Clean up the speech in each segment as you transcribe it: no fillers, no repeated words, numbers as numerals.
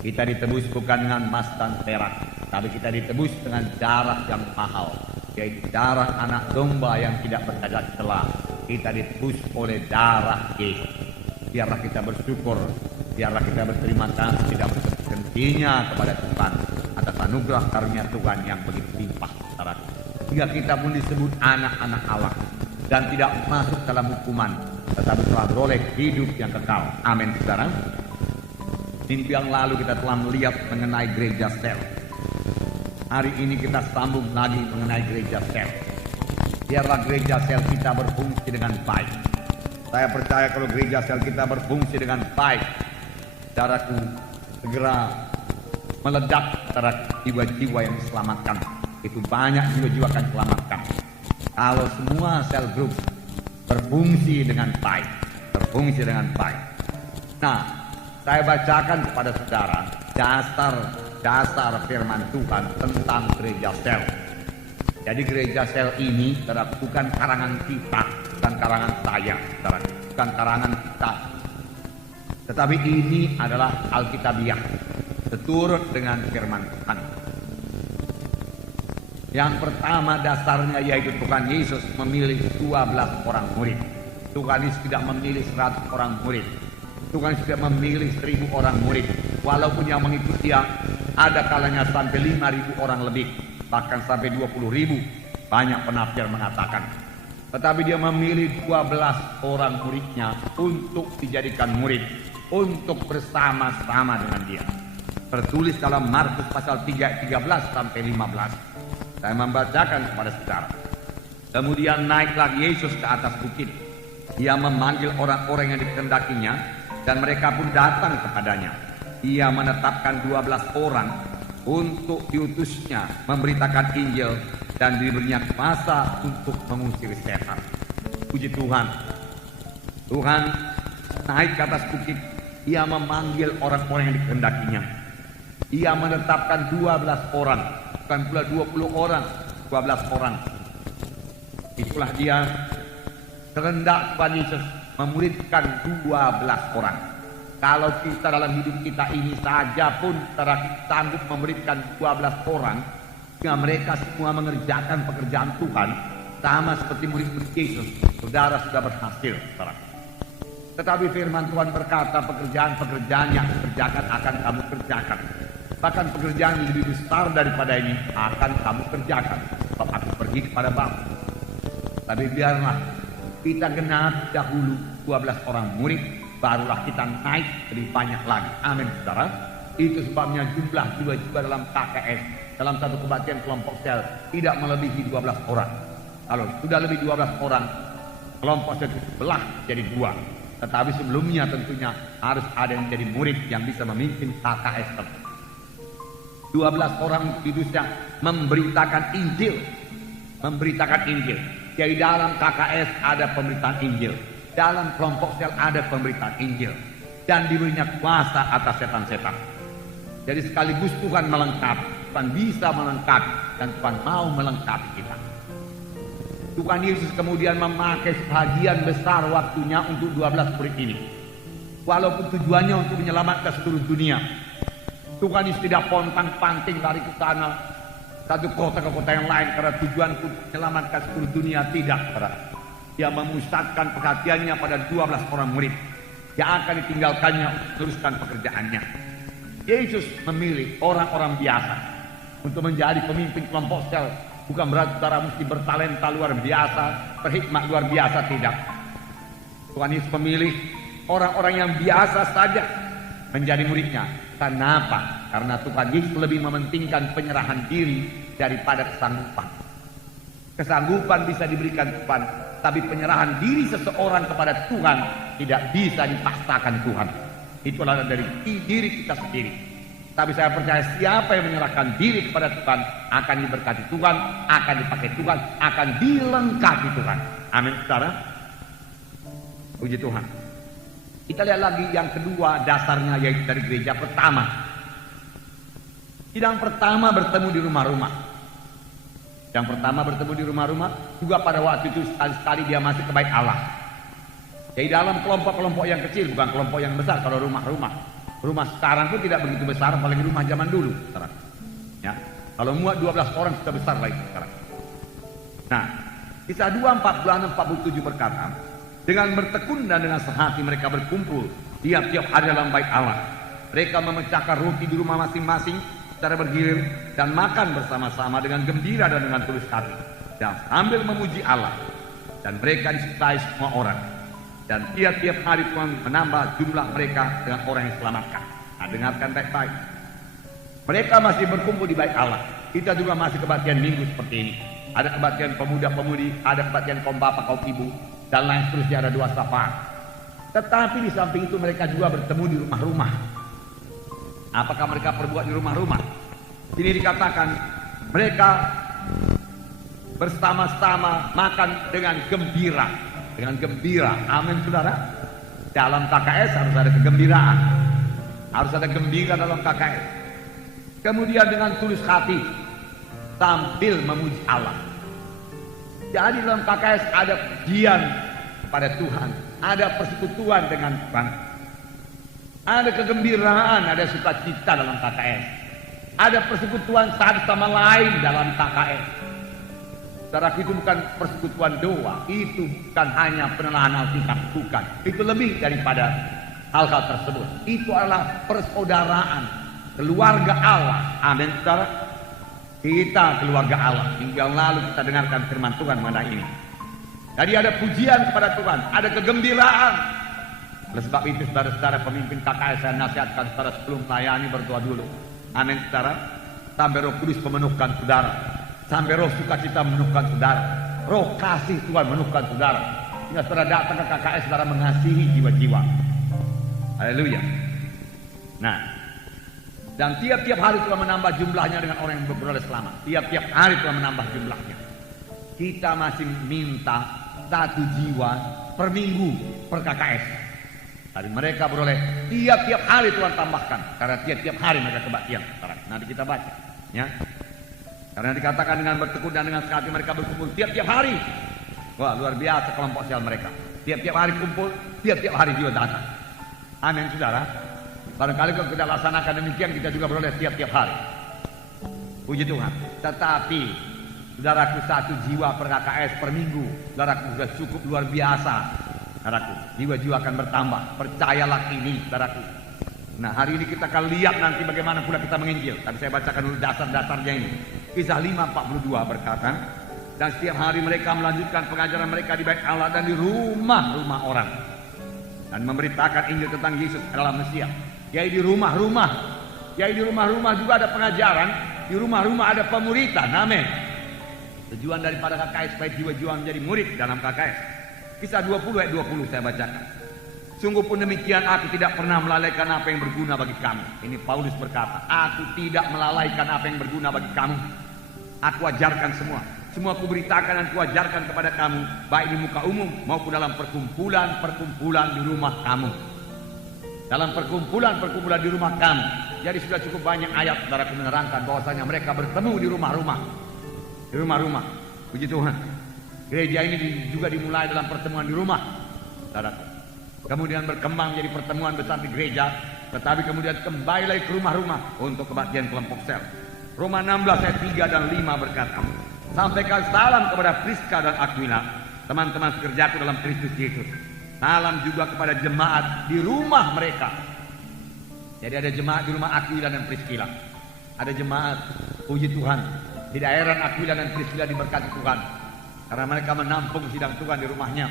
Kita ditebus bukan dengan emas dan perak, tapi kita ditebus dengan darah yang mahal, yaitu darah anak domba yang tidak bercacat celah. Kita ditebus oleh darah Yesus. Biarlah kita bersyukur, biarlah kita berterima kasih dan berhentinya kepada Tuhan atas anugerah karunia Tuhan yang begitu limpah. Hingga kita pun disebut anak-anak Allah dan tidak masuk dalam hukuman, tetapi telah beroleh hidup yang kekal. Amin, saudara. Minggu yang lalu kita telah melihat mengenai gereja sel. Hari ini kita sambung lagi mengenai gereja sel. Biarlah gereja sel kita berfungsi dengan baik. Saya percaya kalau gereja sel kita berfungsi dengan baik, saudaraku, segera meledak antara jiwa-jiwa yang diselamatkan. Itu banyak jiwa-jiwa akan diselamatkan kalau semua sel grup berfungsi dengan baik, berfungsi dengan baik. Nah, saya bacakan kepada saudara dasar firman Tuhan tentang gereja sel. Jadi gereja sel ini bukan karangan kita, bukan karangan saya, bukan karangan kita, tetapi ini adalah Alkitabiah, seturut dengan firman Tuhan. Yang pertama dasarnya yaitu Tuhan Yesus memilih 12 orang murid. Tuhan Yesus tidak memilih 100 orang murid. Tuhan Yesus tidak memilih 1000 orang murid. Walaupun yang mengikuti dia ada kalanya sampai 5.000 orang lebih, bahkan sampai 20.000. Banyak penafsir mengatakan. Tetapi dia memilih 12 orang muridnya untuk dijadikan murid, untuk bersama-sama dengan dia. Tertulis dalam Markus pasal 3 13 sampai 15. Saya membacakan kepada saudara. Kemudian naiklah Yesus ke atas bukit. Ia memanggil orang-orang yang dikehendakinya, dan mereka pun datang kepadanya. Ia menetapkan 12 orang untuk diutusnya memberitakan Injil dan diberinya kuasa untuk mengusir setan. Puji Tuhan. Tuhan naik ke atas bukit. Ia memanggil orang-orang yang dikehendakinya. Ia menetapkan 12 orang. Bukan pula 20 orang, 12 orang. Itulah dia kehendak Tuhan Yesus memuridkan 12 orang. Kalau kita dalam hidup kita ini saja pun sanggup memuridkan 12 orang, sehingga mereka semua mengerjakan pekerjaan Tuhan sama seperti murid-murid Yesus, saudara sudah berhasil, saudara. Tetapi firman Tuhan berkata pekerjaan-pekerjaan yang dikerjakan akan kamu kerjakan. Bahkan pekerjaan yang lebih besar daripada ini akan kamu kerjakan. Sebab aku pergi kepada Bapa. Tapi biarlah kita genap dahulu 12 orang murid, barulah kita naik lebih banyak lagi. Amin, saudara. Itu sebabnya jumlah jiwa-jiwa dalam KKS, dalam satu kebaktian kelompok sel, tidak melebihi 12 orang. Kalau sudah lebih 12 orang, kelompok sel itu belah jadi 2. Tetapi sebelumnya tentunya harus ada yang jadi murid yang bisa memimpin KKS tersebut. 12 orang kudusnya memberitakan Injil. Memberitakan Injil. Jadi dalam KKS ada pemberitaan Injil. Dalam kelompok sel ada pemberitaan Injil. Dan diberinya kuasa atas setan-setan. Jadi sekaligus Tuhan melengkapi. Tuhan bisa melengkapi. Dan Tuhan mau melengkapi kita. Tuhan Yesus kemudian memakai sebagian besar waktunya untuk 12 murid ini. Walaupun tujuannya untuk menyelamatkan seluruh dunia. Tuhan Yesus tidak pontang-panting lari ke sana satu kota ke kota yang lain karena tujuan untuk menyelamatkan seluruh dunia, tidak. Dia memusatkan perhatiannya pada 12 orang murid yang akan ditinggalkannya untuk teruskan pekerjaannya. Yesus memilih orang-orang biasa untuk menjadi pemimpin kelompok sel. Bukan berarti saudara mesti bertalenta luar biasa, berhikmat luar biasa, tidak. Tuhan Yesus memilih orang-orang yang biasa saja menjadi muridnya. Kenapa? Karena Tuhan Yesus lebih mementingkan penyerahan diri daripada kesanggupan. Kesanggupan bisa diberikan Tuhan, tapi penyerahan diri seseorang kepada Tuhan tidak bisa dipaksakan Tuhan. Itulah dari diri kita sendiri. Tapi saya percaya siapa yang menyerahkan diri kepada Tuhan akan diberkati Tuhan, akan dipakai Tuhan, akan dilengkapi Tuhan. Amin, saudara. Puji Tuhan. Kita lihat lagi yang kedua dasarnya, yaitu dari gereja pertama. Sidang pertama bertemu di rumah-rumah. Yang pertama bertemu di rumah-rumah, juga pada waktu itu sekali-sekali dia masih kebaik Allah. Jadi dalam kelompok-kelompok yang kecil, bukan kelompok yang besar kalau rumah-rumah. Rumah sekarang pun tidak begitu besar, apalagi rumah zaman dulu. Ya, kalau muat 12 orang sudah besar lagi sekarang. Nah, Kisah 2:46-47 berkata, dengan bertekun dan dengan sehati mereka berkumpul tiap-tiap hari dalam bait Allah. Mereka memecahkan roti di rumah masing-masing secara bergilir dan makan bersama-sama dengan gembira dan dengan tulus hati dan sambil memuji Allah. Dan mereka disukai semua orang. Dan tiap-tiap hari Tuhan menambah jumlah mereka dengan orang yang selamatkan. Nah, dengarkan baik-baik. Mereka masih berkumpul di bait Allah. Kita juga masih kebaktian minggu seperti ini. Ada kebaktian pemuda-pemudi, ada kebaktian kaum bapak, kaum ibu, dan lain seterusnya, ada 2 safar. Tetapi di samping itu mereka juga bertemu di rumah-rumah. Apakah mereka perbuat di rumah-rumah? Ini dikatakan mereka bersama-sama makan dengan gembira. Dengan gembira, amin saudara. Dalam KKS harus ada kegembiraan. Harus ada gembira dalam KKS. Kemudian dengan tulus hati sambil memuji Allah. Jadi dalam KKS ada pujian pada Tuhan, ada persekutuan dengan Tuhan, ada kegembiraan, ada sukacita dalam KKS, ada persekutuan satu sama lain dalam KKS. Saudara, itu bukan persekutuan doa, itu bukan hanya penelahan Alkitab, bukan. Itu lebih daripada hal-hal tersebut. Itu adalah persaudaraan, keluarga Allah. Amin, saudara. Kita keluarga Allah. Minggu lalu kita dengarkan firman Tuhan mengenai ini. Jadi ada pujian kepada Tuhan, ada kegembiraan. Oleh sebab itu saudara-saudara pemimpin KKS, saya nasihatkan saudara sebelum melayani berdoa dulu. Amin saudara. Sampai Roh Kudus memenuhkan saudara. Sampai Roh sukacita memenuhkan saudara. Roh kasih Tuhan memenuhkan saudara. Sehingga saudara datang ke KKS, saudara mengasihi jiwa-jiwa. Haleluya. Nah, dan tiap-tiap hari Tuhan menambah jumlahnya dengan orang yang beroleh selamat. Tiap-tiap hari Tuhan menambah jumlahnya. Kita masih minta 1 jiwa per minggu per KKS. Tapi mereka beroleh tiap-tiap hari Tuhan tambahkan. Karena tiap-tiap hari mereka kebaktian. Nanti kita baca. Ya. Karena dikatakan dengan bertekun dan dengan sekali mereka berkumpul tiap-tiap hari. Wah, luar biasa kelompok sel mereka. Tiap-tiap hari kumpul, tiap-tiap hari juga datang. Amin saudara. Barangkali kalau kita laksanakan demikian, kita juga beroleh tiap-tiap hari. Puji Tuhan. Tetapi saudaraku, 1 jiwa per KKS per minggu, saudaraku, sudah cukup luar biasa. Saudaraku, jiwa-jiwa akan bertambah. Percayalah ini, saudaraku. Nah, hari ini kita akan lihat nanti bagaimana pula kita menginjil. Tapi saya bacakan dulu dasar-dasarnya ini. Kisah 5:42 berkata, dan setiap hari mereka melanjutkan pengajaran mereka di bait Allah dan di rumah-rumah orang, dan memberitakan Injil tentang Yesus adalah Mesias. Yaitu di rumah-rumah. Yaitu di rumah-rumah juga ada pengajaran. Di rumah-rumah ada pemuritan. Amin. Tujuan daripada KKS supaya jiwa-jiwa menjadi murid dalam KKS. Kisah 20 ayat 20 saya bacakan. Sungguh pun demikian, aku tidak pernah melalaikan apa yang berguna bagi kamu. Ini Paulus berkata, aku tidak melalaikan apa yang berguna bagi kamu. Aku ajarkan semua. Semua aku beritakan dan aku ajarkan kepada kamu, baik di muka umum maupun dalam perkumpulan-perkumpulan di rumah kamu. Dalam perkumpulan-perkumpulan di rumah kamu. Jadi sudah cukup banyak ayat saudara menerangkan bahwasanya mereka bertemu di rumah-rumah. Di rumah-rumah. Puji Tuhan. Gereja ini juga dimulai dalam pertemuan di rumah. Saudara. Kemudian berkembang menjadi pertemuan besar di gereja. Tetapi kemudian kembali lagi ke rumah-rumah untuk kebaktian kelompok sel. Roma 16 ayat 3 dan 5 berkata, sampaikan salam kepada Priska dan Aquila, teman-teman sekerjaku dalam Kristus Yesus. Salam juga kepada jemaat di rumah mereka. Jadi ada jemaat di rumah Aquila dan Priscilla. Ada jemaat, puji Tuhan, di daerah Aquila dan Priscilla diberkati Tuhan. Karena mereka menampung sidang Tuhan di rumahnya.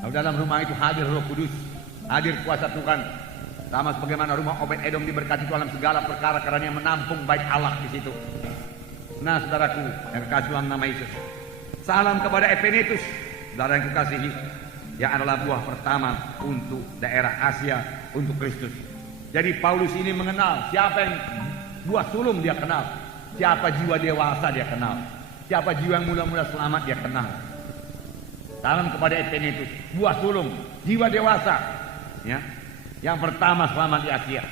Lalu dalam rumah itu hadir Roh Kudus, hadir kuasa Tuhan. Sama sebagaimana rumah Obed-Edom diberkati dalam segala perkara karena dia menampung bait Allah di situ. Nah, saudaraku yang kekasih dalam nama Yesus. Salam kepada Epenetus, saudara yang kekasihi, yang adalah buah pertama untuk daerah Asia untuk Kristus. Jadi Paulus ini mengenal siapa yang buah sulung dia kenal, siapa jiwa dewasa dia kenal, siapa jiwa yang mula-mula selamat dia kenal. Salam kepada Epenetus, buah sulung, jiwa dewasa, ya, yang pertama selamat di Asia.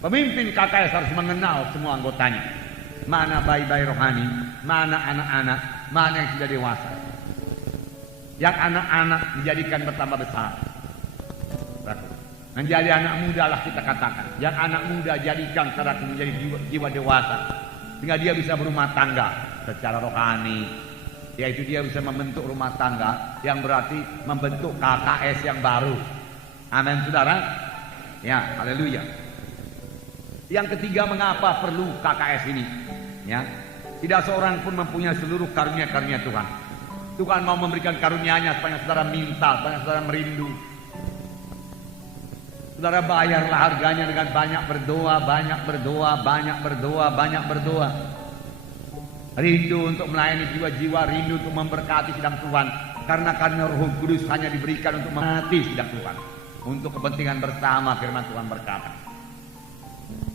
Pemimpin KKS harus mengenal semua anggotanya, mana bayi-bayi rohani, mana anak-anak, mana yang sudah dewasa. Yang anak-anak dijadikan bertambah besar. Menjadi anak muda lah kita katakan. Yang anak muda jadikan saudaraku menjadi jiwa dewasa. Sehingga dia bisa berumah tangga secara rohani. Yaitu dia bisa membentuk rumah tangga yang berarti membentuk KKS yang baru. Amin saudara. Ya, haleluya. Yang ketiga, mengapa perlu KKS ini? Ya, tidak seorang pun mempunyai seluruh karunia-karunia Tuhan. Tuhan mau memberikan karunia-Nya supaya saudara minta, supaya saudara merindu. Saudara bayarlah harganya dengan banyak berdoa, banyak berdoa, banyak berdoa, banyak berdoa. Rindu untuk melayani jiwa-jiwa, rindu untuk memberkati sidang Tuhan. Karena Roh Kudus hanya diberikan untuk memberkati sidang Tuhan. Untuk kepentingan bersama, firman Tuhan berkata.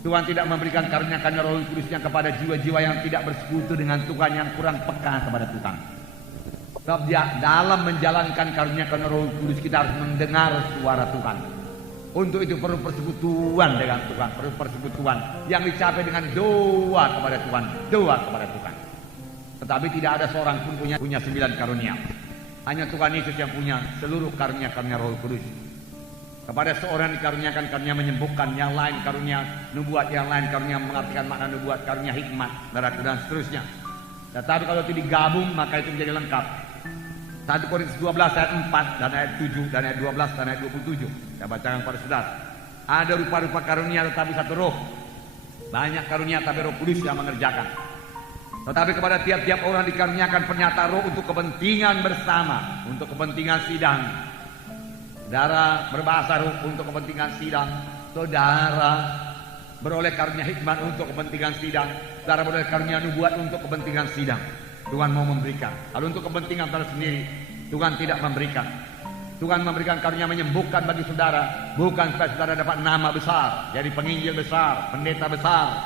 Tuhan tidak memberikan karunia-karunia Roh Kudusnya kepada jiwa-jiwa yang tidak bersekutu dengan Tuhan, yang kurang peka kepada Tuhan. Sebab dalam menjalankan karunia-karunia Roh Kudus kita harus mendengar suara Tuhan. Untuk itu perlu persekutuan dengan Tuhan, perlu persekutuan yang dicapai dengan doa kepada Tuhan, doa kepada Tuhan. Tetapi tidak ada seorang pun punya 9 karunia. Hanya Tuhan Yesus yang punya seluruh karunia-karunia Roh Kudus. Kepada seorang dikaruniakan karunia menyembuhkan, yang lain karunia nubuat, yang lain karunia mengartikan makna nubuat, karunia hikmat, dan seterusnya. Tetapi kalau itu digabung maka itu menjadi lengkap. 1 Korintus 12 ayat 4 dan ayat 7 dan ayat 12 dan ayat 27. Saya bacakan kepada saudara. Ada rupa-rupa karunia tetapi satu roh. Banyak karunia tapi Roh Kudus yang mengerjakan. Tetapi kepada tiap-tiap orang dikaruniakan pernyataan roh untuk kepentingan bersama, untuk kepentingan sidang. Saudara berbahasa roh untuk kepentingan sidang. Saudara beroleh karunia hikmat untuk kepentingan sidang. Saudara beroleh karunia nubuat untuk kepentingan sidang. Tuhan mau memberikan. Lalu untuk kepentingan saudara sendiri, Tuhan tidak memberikan. Tuhan memberikan karunia menyembuhkan bagi saudara, bukan supaya saudara dapat nama besar, jadi penginjil besar, pendeta besar.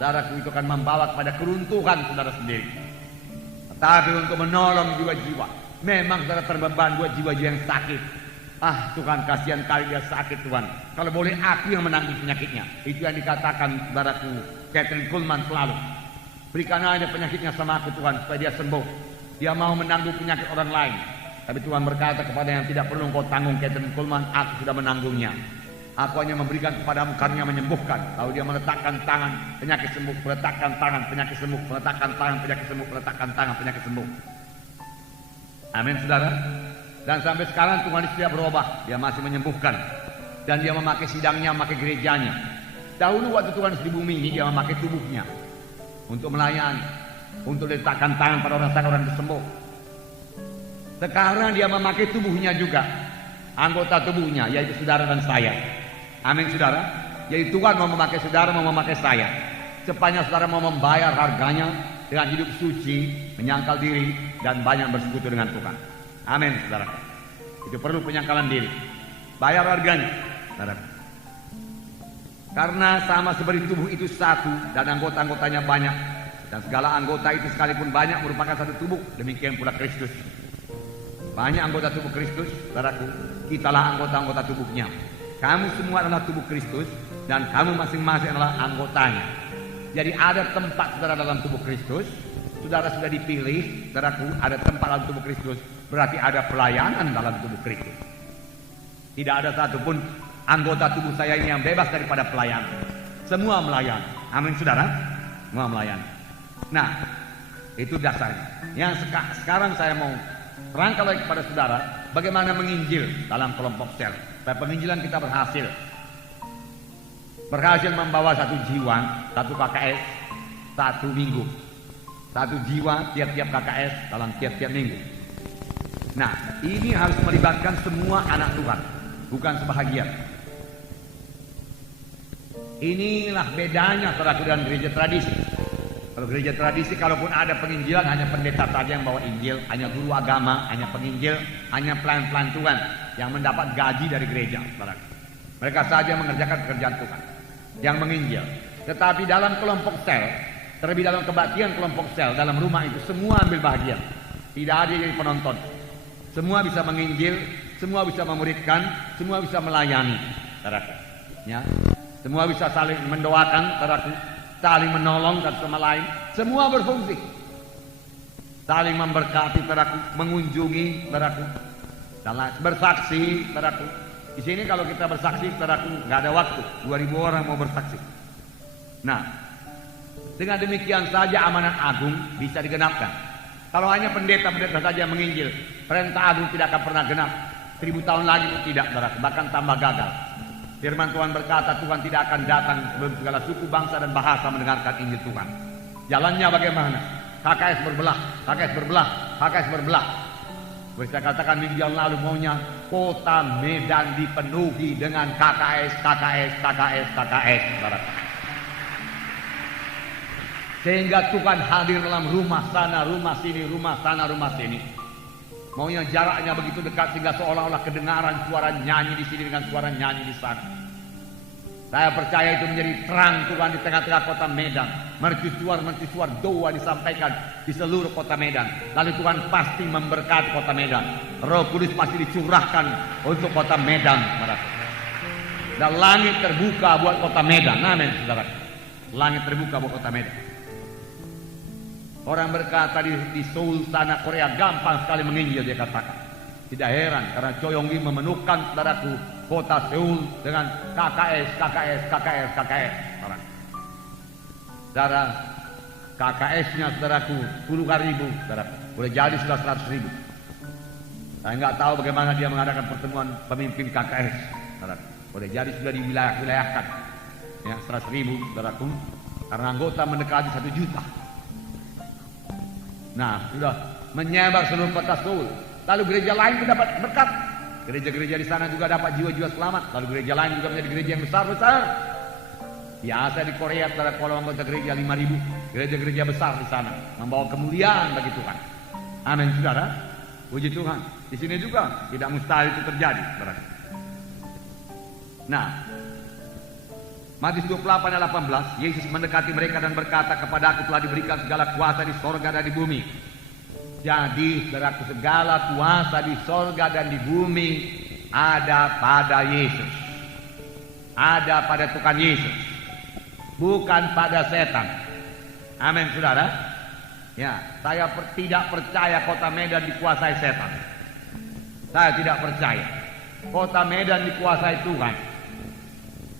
Saudara itu akan membawa kepada keruntuhan saudara sendiri. Tetapi untuk menolong jiwa-jiwa. Memang saudara terbeban buat jiwa-jiwa yang sakit. Ah Tuhan, kasihan kali dia sakit Tuhan. Kalau boleh aku yang menanggung penyakitnya. Itu yang dikatakan saudaraku Kathryn Kuhlman selalu. Berikan aja penyakitnya sama aku Tuhan supaya dia sembuh. Dia mau menanggung penyakit orang lain. Tapi Tuhan berkata kepada yang tidak perlu engkau tanggung Kathryn Kuhlman, aku sudah menanggungnya. Aku hanya memberikan kepadamu karunia menyembuhkan. Lalu dia meletakkan tangan, penyakit sembuh, meletakkan tangan, penyakit sembuh, meletakkan tangan, penyakit sembuh, meletakkan tangan, penyakit sembuh. Amin saudara. Dan sampai sekarang Tuhan Yesus tidak berubah. Dia masih menyembuhkan. Dan dia memakai sidangnya, memakai gerejanya. Dahulu waktu Tuhan Yesus di bumi ini, dia memakai tubuhnya untuk melayani, untuk letakkan tangan pada orang sakit, orang sembuh. Sekarang dia memakai tubuhnya juga, anggota tubuhnya, yaitu saudara dan saya. Amin saudara. Jadi Tuhan mau memakai saudara, mau memakai saya. Sepanjang saudara mau membayar harganya dengan hidup suci, menyangkal diri, dan banyak bersekutu dengan Tuhan. Amin saudara. Itu perlu penyangkalan diri. Bayar harganya saudara. Karena sama seperti tubuh itu satu dan anggota-anggotanya banyak. Dan segala anggota itu sekalipun banyak merupakan satu tubuh. Demikian pula Kristus. Banyak anggota tubuh Kristus, saudaraku. Kitalah anggota-anggota tubuhnya. Kamu semua adalah tubuh Kristus dan kamu masing-masing adalah anggotanya. Jadi ada tempat saudara dalam tubuh Kristus. Saudara sudah dipilih, saudaraku, ada tempat dalam tubuh Kristus. Berarti ada pelayanan dalam tubuh Kristus. Tidak ada satupun anggota tubuh saya ini yang bebas daripada pelayanan. Semua melayani. Amin saudara. Semua melayani. Nah, itu dasarnya. Yang sekarang saya mau terangkan lagi kepada saudara bagaimana menginjil dalam kelompok sel. Supaya penginjilan kita berhasil. Berhasil membawa satu jiwa, satu KKS, satu minggu. Satu jiwa tiap-tiap KKS dalam tiap-tiap minggu. Nah, ini harus melibatkan semua anak Tuhan, bukan sebahagian. Inilah bedanya saudaraku dengan gereja tradisi. Kalau gereja tradisi, kalaupun ada penginjilan, hanya pendeta saja yang bawa Injil, hanya guru agama, hanya penginjil, hanya pelayan-pelayan Tuhan yang mendapat gaji dari gereja, saudaraku. Mereka saja mengerjakan pekerjaan Tuhan yang menginjil. Tetapi dalam kelompok sel, terlebih dalam kebaktian kelompok sel, dalam rumah itu semua ambil bahagian. Tidak ada yang jadi penonton. Semua bisa menginjil, semua bisa memuridkan, semua bisa melayani, saudaraku. Ya. Semua bisa saling mendoakan, saudaraku, saling menolong satu sama lain, semua berfungsi. Saling memberkati, saudaraku, mengunjungi, saudaraku, dan bersaksi, saudaraku. Di sini kalau kita bersaksi, saudaraku, nggak ada waktu. 2000 orang mau bersaksi. Nah, dengan demikian saja amanat agung bisa digenapkan. Kalau hanya pendeta-pendeta saja menginjil, perintah agung tidak akan pernah genap. 1000 tahun lagi pun tidak, saudaraku, bahkan tambah gagal. Firman Tuhan berkata, Tuhan tidak akan datang sebelum segala suku, bangsa, dan bahasa mendengarkan Injil Tuhan. Jalannya bagaimana? KKS berbelah, KKS berbelah, KKS berbelah. Saya katakan minggu yang lalu, maunya kota Medan dipenuhi dengan KKS, KKS, KKS, KKS, saudara. Sehingga Tuhan hadir dalam rumah sana, rumah sini, rumah sana, rumah sini. Maunya jaraknya begitu dekat sehingga seolah-olah kedengaran suara nyanyi di sini dengan suara nyanyi di sana. Saya percaya itu menjadi terang Tuhan di tengah-tengah kota Medan. Mercusuar doa disampaikan di seluruh kota Medan. Lalu Tuhan pasti memberkati kota Medan. Roh Kudus pasti dicurahkan untuk kota Medan, saudara. Dan langit terbuka buat kota Medan. Amin, saudara. Langit terbuka buat kota Medan. Orang berkata di Seoul sana, Korea, gampang sekali menginjil, dia katakan. Tidak heran karena Choi Yong-gi memenuhkan, saudaraku, kota Seoul dengan KKS, KKS, KKS, KKS. Saudara, KKS-nya, saudaraku, puluhan ribu, saudara. Boleh jadi sudah 100.000. Saya nggak tahu bagaimana dia mengadakan pertemuan pemimpin KKS, saudara. Boleh jadi sudah diwilayahkan, ya, 100.000, saudaraku, karena anggota mendekati 1 juta. Nah, sudah menyebar seluruh kota Seoul. Lalu gereja lain pun dapat berkat. Gereja-gereja di sana juga dapat jiwa-jiwa selamat. Lalu gereja lain juga menjadi gereja yang besar-besar. Biasa di Korea, saudara, kalau anggota gereja 5.000, gereja-gereja besar di sana membawa kemuliaan bagi Tuhan. Amin, saudara. Puji Tuhan. Di sini juga tidak mustahil itu terjadi, saudara. Nah, Matius 28 ayat 18, Yesus mendekati mereka dan berkata, kepadaku telah diberikan segala kuasa di sorga dan di bumi. Jadi, saudaraku, segala kuasa di sorga dan di bumi ada pada Yesus. Ada pada Tuhan Yesus. Bukan pada setan. Amin, saudara. Ya, saya tidak percaya kota Medan dikuasai setan. Saya tidak percaya. Kota Medan dikuasai Tuhan.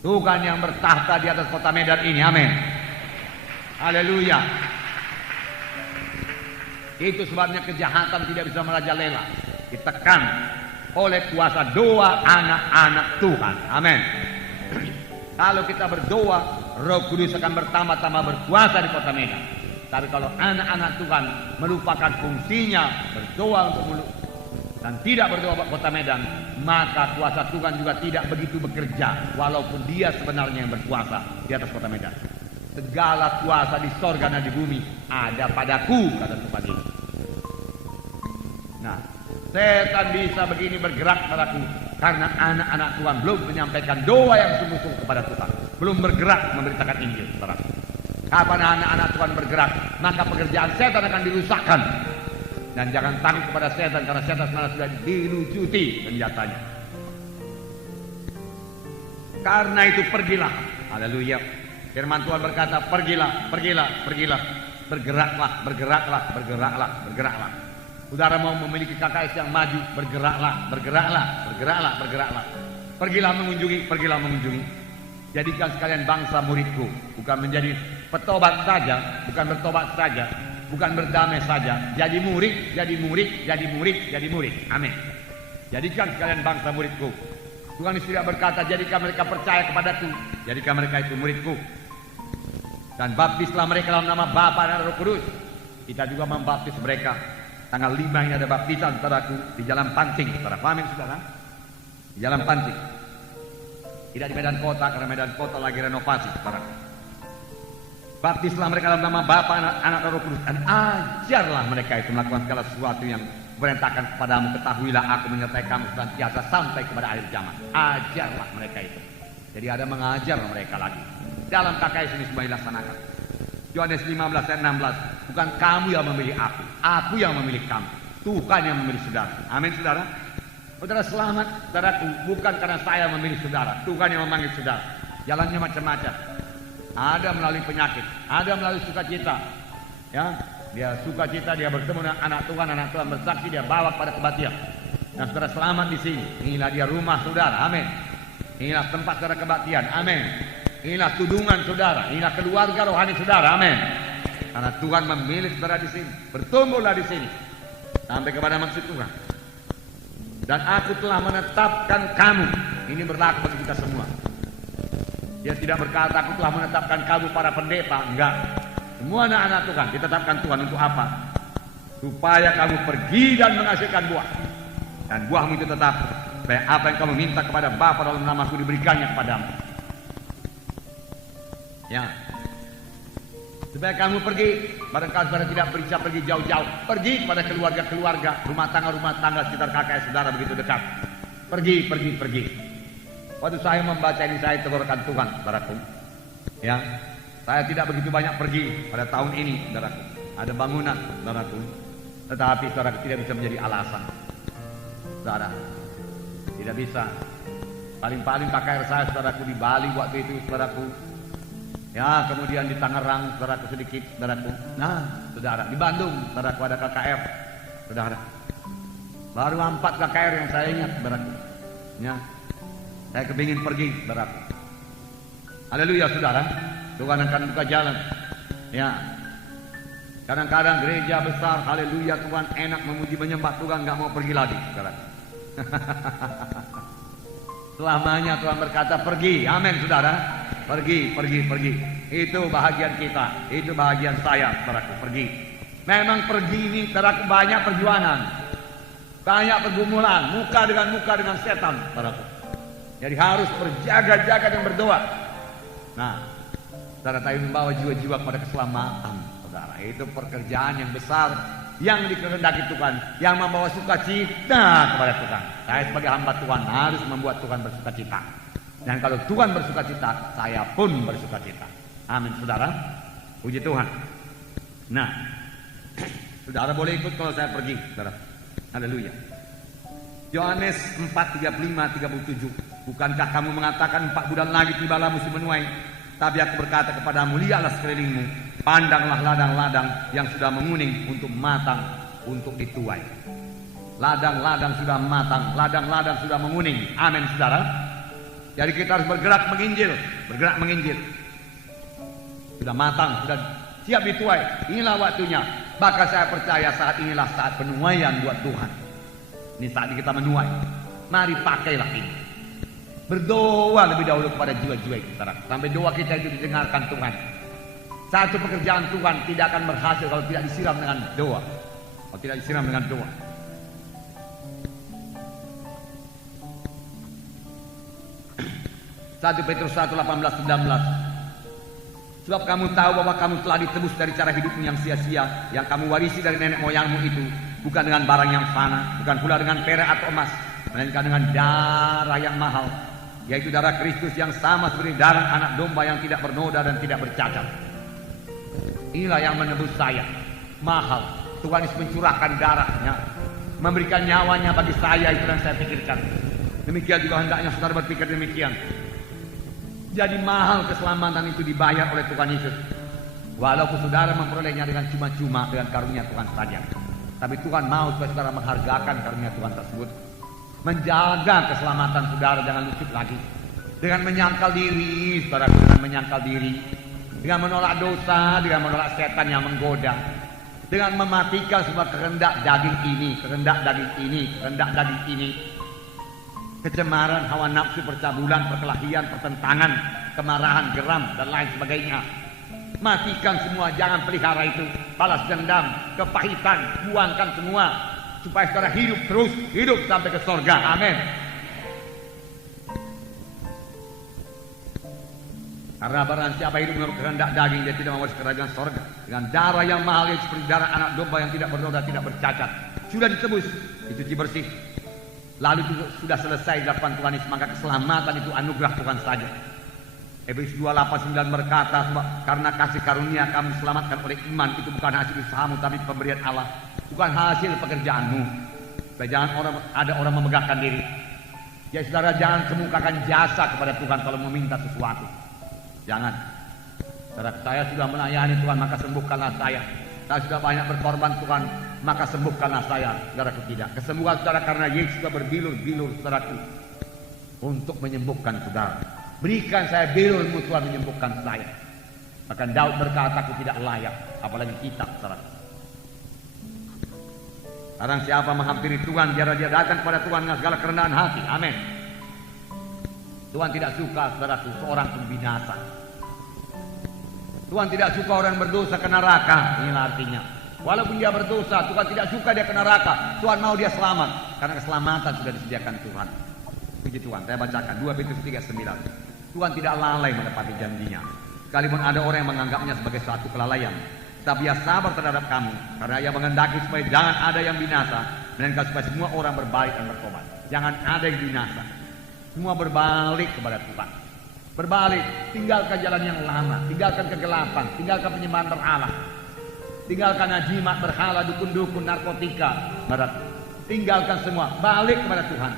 Tuhan yang bertahta di atas kota Medan ini. Amin. Haleluya. Itu sebabnya kejahatan tidak bisa merajalela. Ditekan oleh kuasa doa anak-anak Tuhan. Amin. Kalau kita berdoa, Roh Kudus akan bertambah-tambah berkuasa di kota Medan. Tapi kalau anak-anak Tuhan melupakan fungsinya berdoa untuk mulut dan tidak berdoa buat kota Medan, maka kuasa Tuhan juga tidak begitu bekerja, walaupun dia sebenarnya yang berkuasa di atas kota Medan. Segala kuasa di sorga dan di bumi ada padaku, kata Tuhan Yesus. Nah, setan bisa begini bergerak padaku karena anak-anak Tuhan belum menyampaikan doa yang sungguh-sungguh kepada Tuhan, belum bergerak memberitakan Injil, saudara. Kapan anak-anak Tuhan bergerak, maka pekerjaan setan akan dirusakkan. Dan jangan takut kepada setan, karena setan sebenarnya sudah dilucuti senjatanya. Karena itu pergilah. Haleluya. Firman Tuhan berkata, pergilah, pergilah, pergilah. Bergeraklah, bergeraklah, bergeraklah, bergeraklah. Saudara mau memiliki KKS yang maju, bergeraklah, bergeraklah, bergeraklah, bergeraklah. Pergilah mengunjungi, pergilah mengunjungi. Jadikan sekalian bangsa muridku. Bukan menjadi petobat saja, bukan bertobat saja, bukan berdamai saja. Jadi murid, jadi murid, jadi murid, jadi murid. Amin. Jadikan sekalian bangsa muridku. Tuhan Yesus tidak berkata, jadikan mereka percaya kepadaku, jadikan mereka itu muridku. Dan baptislah mereka dalam nama Bapa dan Roh Kudus. Kita juga membaptis mereka. Tanggal 5 ini ada baptisan, saudaraku, di Jalan Pancing. Saudara paham, saudara? Di Jalan Pancing. Tidak di Medan Kota, karena Medan Kota lagi renovasi, saudara. Baptislah mereka dalam nama Bapa, Anak, dan Roh Kudus, dan ajarlah mereka itu melakukan segala sesuatu yang perintahkan kepadamu. Ketahuilah aku menyertai kamu senantiasa sampai kepada akhir zaman. Ajarlah mereka itu. Jadi ada mengajar mereka lagi. Dalam KKS ini semua dilaksanakan. Yohanes 15 ayat 16. Bukan kamu yang memilih aku yang memilih kamu. Tuhan yang memilih saudara. Amin, saudara. Saudara selamat, saudaraku, bukan karena saya memilih saudara. Tuhan yang memanggil saudara. Jalannya macam-macam. Ada melalui penyakit, ada melalui sukacita. Ya, dia sukacita, dia bertemu dengan anak Tuhan bersaksi, dia bawa pada kebatian. Dan saudara selamat di sini. Inilah dia rumah saudara. Amin. Inilah tempat saudara kebaktian. Amin. Inilah tudungan saudara. Inilah keluarga rohani saudara. Amin. Karena Tuhan memilih saudara di sini. Bertumbuhlah di sini sampai kepada maksud Tuhan. Dan aku telah menetapkan kamu. Ini berlaku bagi kita semua. Dia tidak berkata aku telah menetapkan kamu para pendeta. Enggak. Semua anak-anak Tuhan ditetapkan Tuhan untuk apa? Supaya kamu pergi dan menghasilkan buah. Dan buahmu itu tetap. Supaya apa yang kamu minta kepada Bapa dalam namaku diberikannya kepadamu. Ya. Supaya kamu pergi. Barangkali saudara tidak bisa pergi jauh-jauh. Pergi kepada keluarga-keluarga. Rumah tangga sekitar KKS saudara begitu dekat. Pergi. Waktu saya membaca ini saya tegurkan Tuhan, saudaraku. Ya, saya tidak begitu banyak pergi pada tahun ini, saudaraku. Ada bangunan, saudaraku. Tetapi saudaraku tidak bisa menjadi alasan. Saudara, tidak bisa. Paling-paling KKR saya, saudaraku, di Bali waktu itu, saudaraku. Ya, kemudian di Tangerang, saudaraku sedikit, saudaraku. Nah, saudara, di Bandung, saudaraku ada KKR, saudara. Baru 4 KKR yang saya ingat, saudaraku. Ya. Saya kepingin pergi, saudaraku. Haleluya, saudara. Tuhan akan buka jalan. Ya. Kadang-kadang gereja besar, haleluya, Tuhan enak memuji menyembah Tuhan, nggak mau pergi lagi, saudara. Selamanya Tuhan berkata pergi, amin, saudara. Pergi. Itu bahagian kita, itu bahagian saya, saudaraku. Pergi. Memang pergi ini, saudaraku, banyak perjuangan, banyak pergumulan, muka dengan setan, saudaraku. Jadi harus berjaga-jaga dan berdoa. Nah, saudara, tapi membawa jiwa-jiwa kepada keselamatan, saudara. Itu pekerjaan yang besar yang dikehendaki Tuhan, yang membawa sukacita kepada Tuhan. Saya sebagai hamba Tuhan harus membuat Tuhan bersukacita. Dan kalau Tuhan bersukacita, saya pun bersukacita. Amin, saudara. Puji Tuhan. Nah, saudara boleh ikut kalau saya pergi, saudara. Haleluya. Yohanes 4:35-37. Bukankah kamu mengatakan 4 bulan lagi tibalah musim menuai? Tapi aku berkata kepadamu, lihatlah sekelilingmu, pandanglah ladang-ladang yang sudah menguning untuk matang, untuk dituai. Ladang-ladang sudah matang, ladang-ladang sudah menguning. Amin, saudara. Jadi kita harus bergerak menginjil. Sudah matang, sudah siap dituai. Inilah waktunya. Maka saya percaya saat inilah saat penuaian buat Tuhan. Ini saatnya kita menuai. Mari pakailah ini. Berdoa lebih dahulu kepada jiwa-jiwa kita, sampai doa kita itu didengarkan Tuhan. Satu pekerjaan Tuhan tidak akan berhasil kalau tidak disiram dengan doa. Kalau tidak disiram dengan doa. Satu Petrus 1:18-19. Sebab kamu tahu bahwa kamu telah ditebus dari cara hidupmu yang sia-sia, yang kamu warisi dari nenek moyangmu itu, bukan dengan barang yang fana, bukan pula dengan perak atau emas, melainkan dengan darah yang mahal, yaitu darah Kristus yang sama seperti darah anak domba yang tidak bernoda dan tidak bercacat. Inilah yang menebus saya. Mahal. Tuhan Yesus mencurahkan darahnya, memberikan nyawanya bagi saya. Itu yang saya pikirkan. Demikian juga hendaknya saudara berpikir demikian. Jadi mahal keselamatan itu dibayar oleh Tuhan Yesus. Walaupun saudara memperolehnya dengan cuma-cuma, dengan karunia Tuhan saja. Tapi Tuhan mau supaya saudara menghargakan karunia Tuhan tersebut. Menjaga keselamatan saudara jangan lucut lagi. Dengan menyangkal diri, saudara, dengan menyangkal diri. Dengan menolak dosa, dengan menolak setan yang menggoda. Dengan mematikan semua kehendak daging ini, kehendak daging ini, kehendak daging ini. Kecemaran, hawa nafsu, percabulan, perkelahian, pertentangan, kemarahan, geram, dan lain sebagainya. Matikan semua, jangan pelihara itu. Balas dendam, kepahitan, buangkan semua. Supaya saudara hidup terus, hidup sampai ke surga. Amin. Karena barang siapa hidup menurut kehendak daging, dia tidak mewarisi kerajaan surga. Dengan darah yang mahal, yang seperti darah anak domba yang tidak bernoda, tidak bercacat. Sudah ditebus, dicuci bersih. Lalu itu sudah selesai dilakukan Tuhan Yesus, maka keselamatan itu anugerah Tuhan saja. Efesus 2:8-9 berkata, karena kasih karunia kamu diselamatkan oleh iman, itu bukan hasil usahamu tapi pemberian Allah, bukan hasil pekerjaanmu. Supaya jangan ada orang memegahkan diri. Ya saudara, jangan kemukakan jasa kepada Tuhan kalau meminta sesuatu. Jangan. Saudara, saya sudah melayani Tuhan, maka sembuhkanlah saya. Saya sudah banyak berkorban Tuhan, maka sembuhkanlah saya, saudaraku tidak. Kesembuhan saudara karena Yesus sudah berbilur-bilur, saudaraku, untuk menyembuhkan saudara. Berikan saya bilurmu Tuhan menyembuhkan saya. Bahkan Daud berkata, aku tidak layak, apalagi kita, saudara. Sekarang siapa menghampiri Tuhan, biar dia datang kepada Tuhan dengan segala kerendahan hati. Amin. Tuhan tidak suka, saudaraku, seorang pun binasa. Tuhan tidak suka orang berdosa ke neraka. Inilah artinya. Walaupun dia berdosa, Tuhan tidak suka dia ke neraka. Tuhan mau dia selamat, karena keselamatan sudah disediakan Tuhan. Puji Tuhan. Saya bacakan 2 Petrus 3:9. Tuhan tidak lalai menepati janjinya. Sekalipun ada orang yang menganggapnya sebagai suatu kelalaian, tapi ia sabar terhadap kamu, karena ia mengendaki supaya jangan ada yang binasa, melainkan supaya semua orang berbalik dan bertobat. Jangan ada yang binasa. Semua berbalik kepada Tuhan. Berbalik, tinggalkan jalan yang lama, tinggalkan kegelapan, tinggalkan penyembahan berhala, tinggalkan jimat berhala, dukun-dukun, narkotika, barat. Tinggalkan semua, balik kepada Tuhan.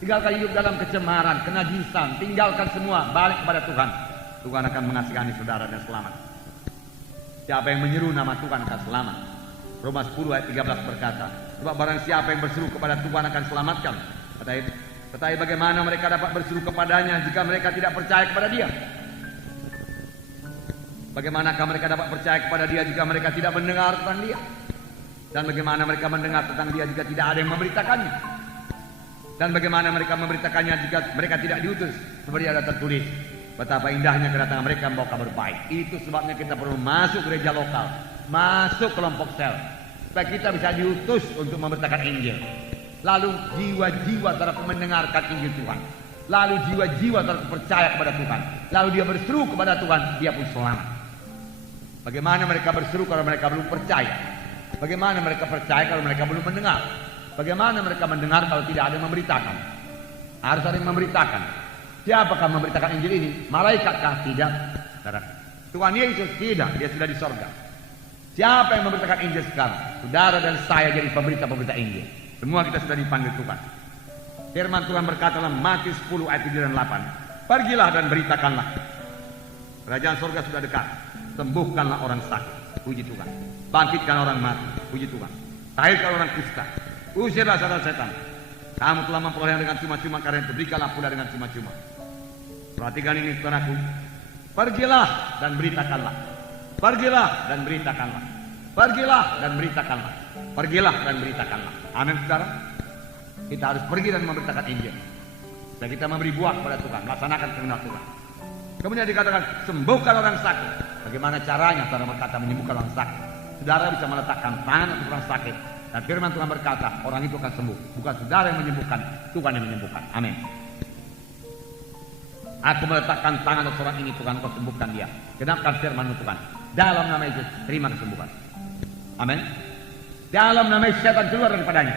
Tinggalkan hidup dalam kecemaran, kenajisan, tinggalkan semua, balik kepada Tuhan. Tuhan akan mengasihani saudara dan selamat. Siapa yang menyeru nama Tuhan akan selamat. Roma 10 ayat 13 berkata, sebab barang siapa yang berseru kepada Tuhan akan selamatkan. Tetapi bagaimana mereka dapat berseru kepadanya jika mereka tidak percaya kepada dia? Bagaimanakah mereka dapat percaya kepada dia jika mereka tidak mendengar tentang dia? Dan bagaimana mereka mendengar tentang dia jika tidak ada yang memberitakannya? Dan bagaimana mereka memberitakannya jika mereka tidak diutus? Seperti ada tertulis, betapa indahnya kedatangan mereka membawa kabar baik. Itu sebabnya kita perlu masuk gereja lokal, masuk kelompok sel, supaya kita bisa diutus untuk memberitakan Injil. Lalu jiwa-jiwa terhadap mendengarkan Injil Tuhan. Lalu jiwa-jiwa terhadap percaya kepada Tuhan. Lalu dia berseru kepada Tuhan, dia pun selamat. Bagaimana mereka berseru kalau mereka belum percaya? Bagaimana mereka percaya kalau mereka belum mendengar? Bagaimana mereka mendengar kalau tidak ada yang memberitakan? Harus ada yang memberitakan. Siapakah memberitakan Injil ini? Malaikatkah? Tidak. Tuhan Yesus tidak, dia sudah di sorga. Siapa yang memberitakan Injil sekarang? Saudara dan saya jadi pemberita-pemberita Injil. Semua kita sudah dipanggil Tuhan. Firman Tuhan berkata dalam Matius 10 ayat 7 dan 8. Pergilah dan beritakanlah. Kerajaan sorga sudah dekat. Sembuhkanlah orang sakit. Puji Tuhan. Bangkitkan orang mati. Puji Tuhan. Tahirkan orang kusta. Usirlah setan. Kamu telah memperoleh dengan cuma-cuma, karena itu berikanlah pula dengan cuma-cuma. Perhatikan ini saudaraku. Pergilah dan beritakanlah. Pergilah dan beritakanlah. Pergilah dan beritakanlah. Pergilah dan beritakanlah. Amin saudara. Kita harus pergi dan memberitakan Injil. Dan kita memberi buah kepada Tuhan, melaksanakan kehendak Tuhan. Kemudian dikatakan sembuhkan orang sakit. Bagaimana caranya saudara berkata menyembuhkan orang sakit? Saudara bisa meletakkan tangan untuk orang sakit, dan firman Tuhan berkata orang itu akan sembuh. Bukan saudara yang menyembuhkan, Tuhan yang menyembuhkan. Amin. Aku meletakkan tangan untuk orang ini, Tuhan kau sembuhkan dia. Genapkan firman Tuhan. Dalam nama Yesus terima kesembuhan. Amin. Dalam nama Yesus setan keluar daripadanya.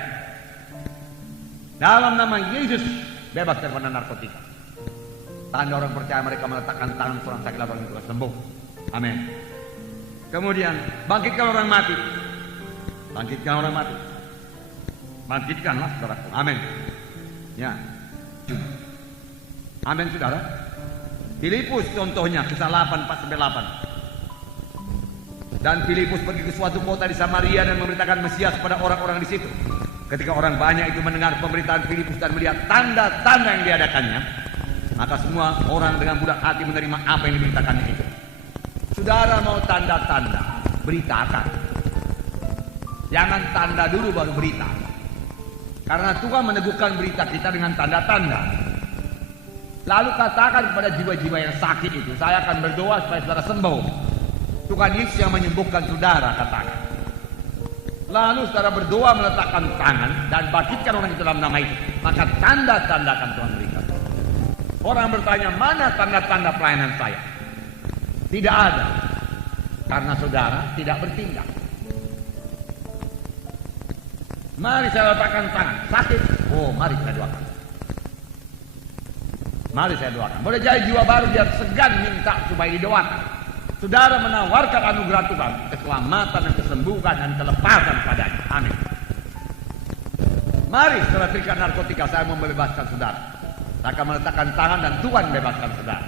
Dalam nama Yesus bebas daripada narkotika. Tanda orang percaya mereka meletakkan tangan orang sakit, orang itu sembuh. Amin. Kemudian bangkitkan orang mati. Bangkitkan orang mati. Bangkitkanlah saudaraku. Amin. Ya. Amin saudara. Filipus contohnya kisah 8:4-8. Dan Filipus pergi ke suatu kota di Samaria dan memberitakan Mesias kepada orang-orang di situ. Ketika orang banyak itu mendengar pemberitaan Filipus dan melihat tanda-tanda yang diadakannya, maka semua orang dengan budak hati menerima apa yang diberitakannya itu. Saudara mau tanda-tanda, beritakan. Jangan tanda dulu baru berita. Karena Tuhan meneguhkan berita kita dengan tanda-tanda. Lalu katakan kepada jiwa-jiwa yang sakit itu, saya akan berdoa supaya saudara sembuh. Tuhan Yesus yang menyembuhkan saudara, katakan. Lalu saudara berdoa meletakkan tangan dan bangkitkan orang itu dalam nama itu. Maka tanda-tanda akan Tuhan berikan. Orang bertanya, mana tanda-tanda pelayanan saya? Tidak ada. Karena saudara tidak bertindak. Mari saya letakkan tangan. Sakit. Oh, mari saya doakan. Mari saya doakan. Boleh jadi jiwa baru dia segan minta supaya didoakan. Saudara menawarkan anugerah Tuhan, keselamatan dan kesembuhan dan kelepasan padanya. Amin. Mari setelah terikat narkotika, saya mau membebaskan saudara. Saya akan meletakkan tangan dan Tuhan bebaskan saudara.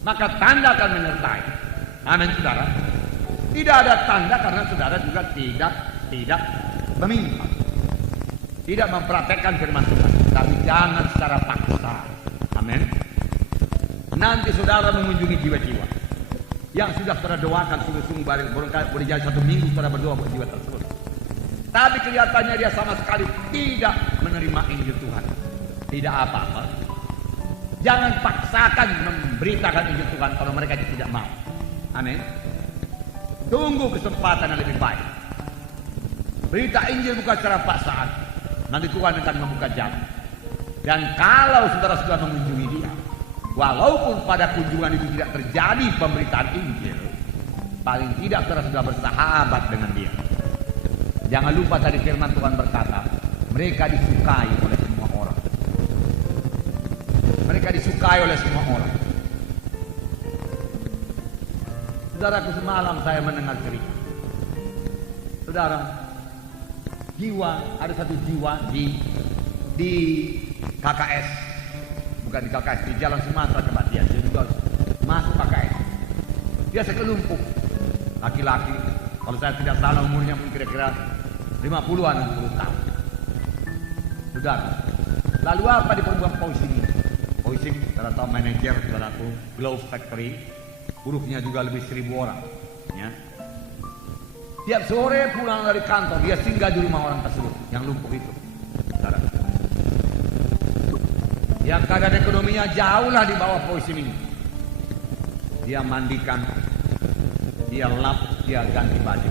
Maka tanda akan menyertai. Amin saudara. Tidak ada tanda karena saudara juga tidak tidak meminta, tidak mempraktekkan firman Tuhan, tapi jangan secara paksa. Amin. Nanti saudara mengunjungi jiwa-jiwa yang sudah saudara doakan sungguh-sungguh, boleh jadi 1 minggu saudara berdoa buat jiwa tersebut, tapi kelihatannya dia sama sekali tidak menerima Injil Tuhan. Tidak apa-apa. Jangan paksakan memberitakan Injil Tuhan kalau mereka tidak mau. Amin. Tunggu kesempatan yang lebih baik. Berita Injil bukan secara paksaan. Nanti Tuhan akan membuka jalan. Dan kalau saudara sudah mengunjungi dia, walaupun pada kunjungan itu tidak terjadi pemberitaan Injil, paling tidak saudara sudah bersahabat dengan dia. Jangan lupa tadi firman Tuhan berkata, mereka disukai oleh semua orang. Mereka disukai oleh semua orang. Saudaraku, semalam saya mendengar cerita. Saudara, ada satu jiwa di KKS, bukan di KKS, di Jalan Sumatera kematian. Dia juga masuk KKS. Dia sekelumpuh laki-laki. Kalau saya tidak salah umurnya mungkin kira-kira 50-an, 60 tahun. Saudara, lalu apa diperbuat Poisim ini? Poisim, saudara tahu, manajer saudaraku Glove Factory, buruhnya juga lebih 1.000 orang. Ya. Tiap sore pulang dari kantor, dia singgah di rumah orang tersebut yang lumpuh itu. Saudara, yang keadaan ekonominya jauhlah di bawah Poisim ini. Dia mandikan, dia lap, dia ganti baju,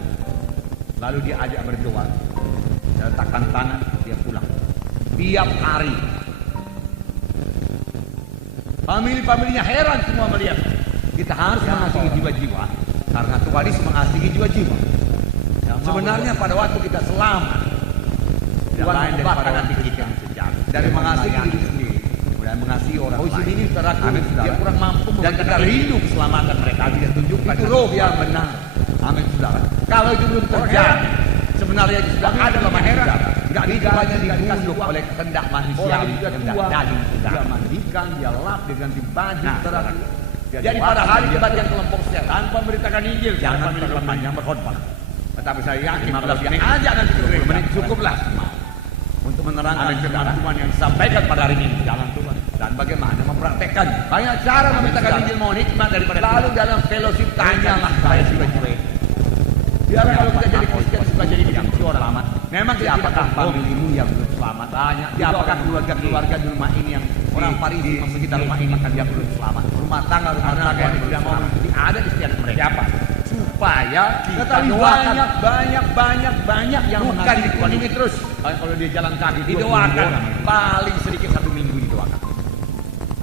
lalu dia ajak berdoa, dia letakkan tangan, dia pulang tiap hari. Famili-familinya heran semua melihat. Kita harus mengasihi jiwa-jiwa karena Tuhan Yesus mengasihi jiwa-jiwa. Sebenarnya pada waktu kita selamat, Tuhan mengubahkan hati kita dari mengasihi diri sendiri dan mengasihi orang lain. Ini dia kurang mampu dan kita rindu keselamatan mereka. Dia tunjukkan itu roh yang benar. Amin, saudara. Kalau itu belum terjadi, sebenarnya itu sudah ada lama heran. Tidak hanya dibunuh oleh kehendak manusia, kehendak daging. Dia mandikan, dia lap, dia ganti baju, saudara. Jadi pada hari kebaktian kelompok saya tanpa memberitakan Injil, jangan yang berkhotbah. Tetapi saya yakin kalau dia ajak nanti 20 menit cukuplah untuk menerangkan firman Tuhan yang disampaikan pada hari ini, jalan Tuhan dan bagaimana mempraktekkan. Banyak cara memberitakan Injil, mohon hikmat daripada lalu dalam fellowship tanyalah saya jiwa-jiwa. Biar kalau kita jadi Kristen suka jadi benci orang selamat. Memang siapakah familimu yang belum selamat? Banyak. Siapakah keluarga-keluarga di rumah ini yang orang Parisi di sekitar rumah ini kan dia belum selamat. Rumah tangga yang tidak mau ada di sekitar mereka. Siapa? Supaya kita doakan banyak yang bukan dikunjungi terus. Kalau dia jalan kaki didoakan paling sedikit 1 minggu didoakan.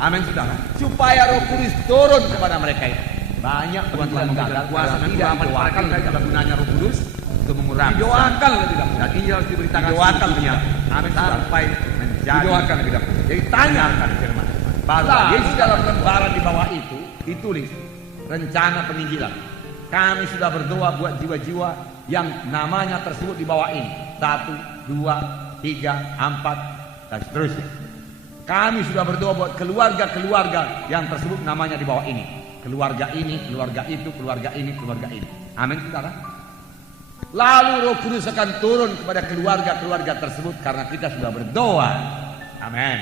Amin, saudara. Supaya Roh Kudus turun kepada mereka itu. Banyak Tuhan gagal kuasa tidak didoakan dalam gunanya Roh Kudus untuk mengurangi. Didoakan lebih dahulu. Dan ini harus diberitakan. Didoakan lebih dahulu. Amin, sampai menjadi. Didoakan lebih dahulu. Jadi tanyakan firman. Baru Yesus dalam lembaran di bawah itu ditulis rencana penginjilan. Kami sudah berdoa buat jiwa-jiwa yang namanya tersebut di bawah ini. 1, 2, 3, 4 dan seterusnya. Kami sudah berdoa buat keluarga-keluarga yang tersebut namanya di bawah ini. Keluarga ini, keluarga itu, keluarga ini, keluarga ini. Amin, saudara. Lalu Roh Kudus akan turun kepada keluarga-keluarga tersebut karena kita sudah berdoa. Amin.